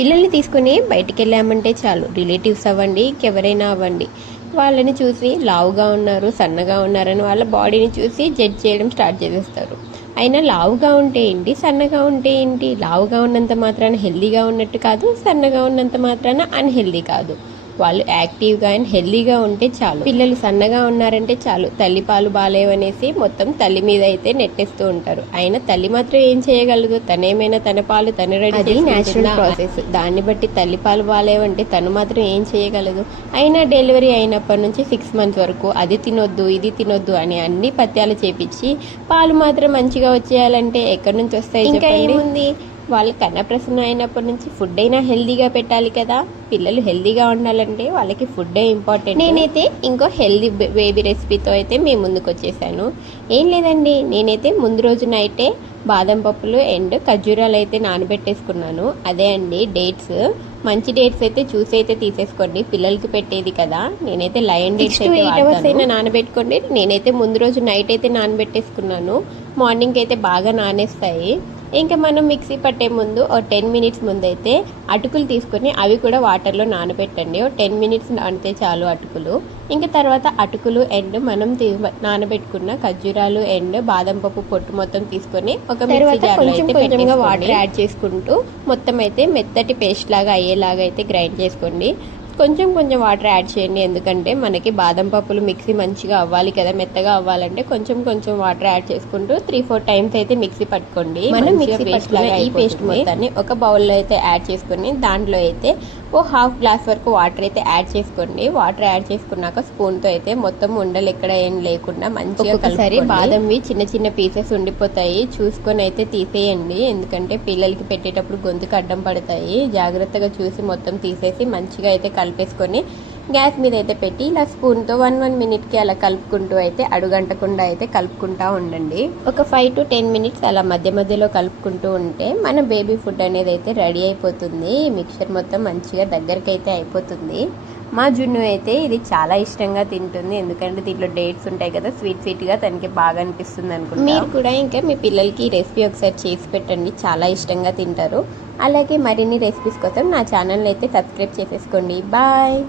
పిల్లల్ని తీసుకుని బయటికి వెళ్ళామంటే చాలు, రిలేటివ్స్ అవ్వండి ఇంకెవరైనా అవ్వండి, వాళ్ళని చూసి లావుగా ఉన్నారు సన్నగా ఉన్నారని వాళ్ళ బాడీని చూసి జడ్జ్ చేయడం స్టార్ట్ చేసేస్తారు. అయినా లావుగా ఉంటే ఏంటి సన్నగా ఉంటే ఏంటి, లావుగా ఉన్నంత మాత్రాన హెల్దీగా ఉన్నట్టు కాదు, సన్నగా ఉన్నంత మాత్రాన అన్హెల్దీ కాదు. వాళ్ళు యాక్టివ్గా అండ్ హెల్దీగా ఉంటే చాలు. పిల్లలు సన్నగా ఉన్నారంటే చాలు, తల్లి పాలు బాగాలేవనేసి మొత్తం తల్లి మీద అయితే నెట్టేస్తూ ఉంటారు. అయినా తల్లి మాత్రం ఏం చేయగలదు, తనేమైనా తన పాలు తను రెడీ చేసి న్యాచురల్ ప్రాసెస్, దాన్ని బట్టి తల్లి పాలు బాగాలేవంటే తను మాత్రం ఏం చేయగలదు. అయినా డెలివరీ అయినప్పటి నుంచి 6 months వరకు అది తినొద్దు ఇది తినొద్దు అని అన్ని పత్యాలు చేపించి పాలు మాత్రం మంచిగా వచ్చేయాలంటే ఎక్కడి నుంచి వస్తాయి? ఇంకా ఏముంది, వాళ్ళు కన్నప్రసన్న అయినప్పటి నుంచి ఫుడ్ అయినా హెల్దీగా పెట్టాలి కదా. పిల్లలు హెల్దీగా ఉండాలంటే వాళ్ళకి ఫుడ్డే ఇంపార్టెంట్. నేనైతే ఇంకో హెల్దీ బేబీ రెసిపీతో అయితే మేము ముందుకు వచ్చేసాను. ఏం లేదండి, నేనైతే ముందు రోజు నైటే బాదం పప్పులు అండ్ ఖర్జూరాలు అయితే నానబెట్టేసుకున్నాను. అదే అండి డేట్స్, మంచి డేట్స్ అయితే చూసి అయితే తీసేసుకోండి, పిల్లలకి పెట్టేది కదా. నేనైతే లయన్ డేట్స్ అయితే 8 hours అయినా నానబెట్టుకోండి. నేనైతే ముందు రోజు నైట్ అయితే నానబెట్టేసుకున్నాను, మార్నింగ్ అయితే బాగా నానేస్తాయి. ఇంకా మనం మిక్సీ పట్టే ముందు ఒక 10 minutes ముందు అయితే అటుకులు తీసుకొని అవి కూడా వాటర్లో నానబెట్టండి. ఒక 10 minutes నానితే చాలు అటుకులు. ఇంకా తర్వాత అటుకులు అండ్ మనం నానబెట్టుకున్న ఖర్జూరాలు అండ్ బాదం పప్పు పొట్టు మొత్తం తీసుకొని ఒక మిక్సీ జార్లో అయితే కొంచెంగా వాటర్ యాడ్ చేసుకుంటూ మొత్తం అయితే మెత్తటి పేస్ట్ లాగా అయ్యేలాగా అయితే గ్రైండ్ చేసుకోండి. కొంచెం కొంచెం వాటర్ యాడ్ చేయండి, ఎందుకంటే మనకి బాదం పప్పులు మిక్సీ మంచిగా అవ్వాలి కదా. మెత్తగా అవ్వాలంటే కొంచెం కొంచెం వాటర్ యాడ్ చేసుకుంటూ 3-4 times అయితే మిక్సీ పట్టుకోండి. మనం మిక్సీ పేస్ట్ లాగా ఈ పేస్ట్ మొత్తాన్ని ఒక బౌల్లో అయితే యాడ్ చేసుకొని దాంట్లో అయితే ఓ 1/2 glass వరకు వాటర్ అయితే యాడ్ చేసుకోండి. వాటర్ యాడ్ చేసుకున్నాక స్పూన్తో అయితే మొత్తం ఉండలు ఎక్కడ ఏం లేకుండా మంచిగా ఒకసారి బాదంవి చిన్న చిన్న పీసెస్ ఉండిపోతాయి, చూసుకొని అయితే తీసేయండి, ఎందుకంటే పిల్లలకి పెట్టేటప్పుడు గొంతుకు అడ్డం పడతాయి. జాగ్రత్తగా చూసి మొత్తం తీసేసి మంచిగా అయితే కలిపేసుకొని గ్యాస్ మీద అయితే పెట్టి ఇలా స్పూన్తో 1 minute అలా కలుపుకుంటూ అయితే అడుగంటకుండా అయితే కలుపుకుంటూ ఉండండి. ఒక 5 to 10 minutes అలా మధ్య మధ్యలో కలుపుకుంటూ ఉంటే మన బేబీ ఫుడ్ అనేది అయితే రెడీ అయిపోతుంది. మిక్చర్ మొత్తం మంచిగా దగ్గరికి అయితే అయిపోతుంది. మా జున్ను అయితే ఇది చాలా ఇష్టంగా తింటుంది, ఎందుకంటే దీంట్లో డేట్స్ ఉంటాయి కదా, స్వీట్ స్వీట్గా తనకి బాగా అనిపిస్తుంది అనుకుంటా. మీరు కూడా ఇంకా మీ పిల్లలకి ఈ రెసిపీ ఒకసారి చేసి పెట్టండి, చాలా ఇష్టంగా తింటారు. అలాగే మరిన్ని రెసిపీస్ కోసం నా ఛానల్ అయితే సబ్స్క్రైబ్ చేసేసుకోండి. బాయ్.